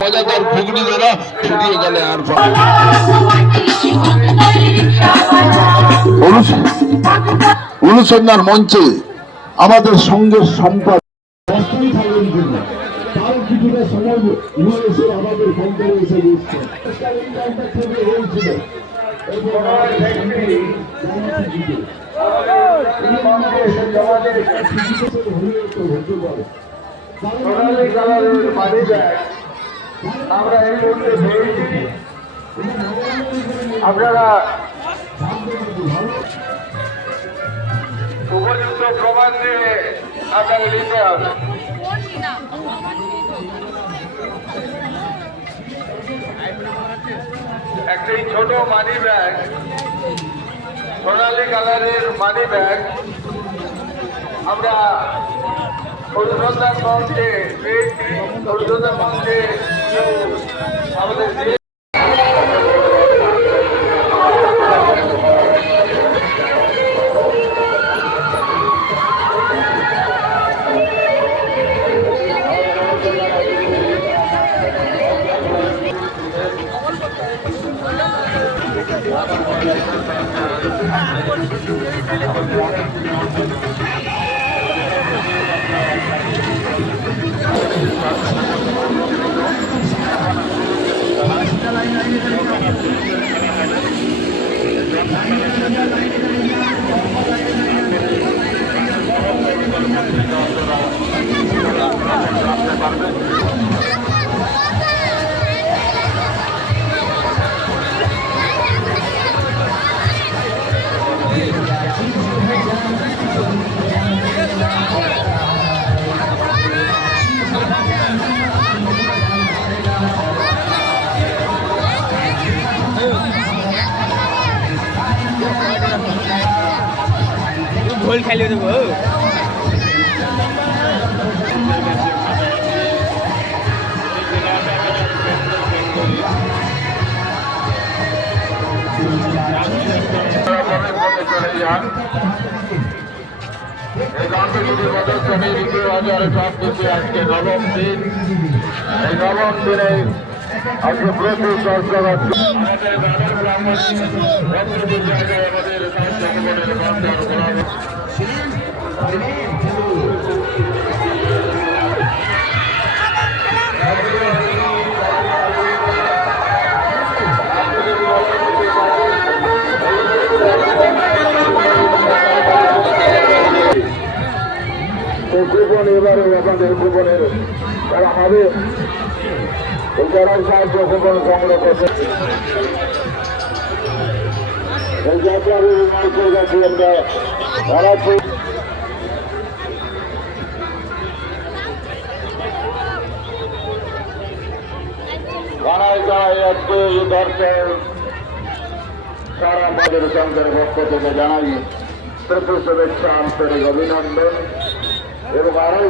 মজাদার ঘুগনি দ্বারা ফুটিয়ে গেলে আর অনুসন্ধান মঞ্চে আমাদের সঙ্গের সম্পদ তার কিছুটা সময় নিয়ে এসে আমাদের সন্তানে এসে বসছে আমরা এই মুহূর্তে পেয়েছি আপনারা উপযুক্ত প্রমাণ দিয়ে আপনাকে দিতে হবে। একটি ছোট মানি ব্যাগ, সোনালী কালারের মানি ব্যাগ আমরা অনুসন্ধান মঞ্চে পেয়েছি। অনুসন্ধান মঞ্চে আমাদের গোল খেলে দেবো। এই গান্ধীগুলির প্রদর্শনী 2024 আজকে নবম দিন। এই নবম দিনে আজকে প্রচুর দর্শক জায়গায় আমাদের কুপন এবারে আমাদের কুপনের তারা হবে যারা সাহায্য কুপন সংগ্রহ করছে আজকে দর্শক সারা আমাদের সংঘের পক্ষ থেকে জানাই প্রচুর শুভেচ্ছা, আন্তরিক অভিনন্দন এবং আরো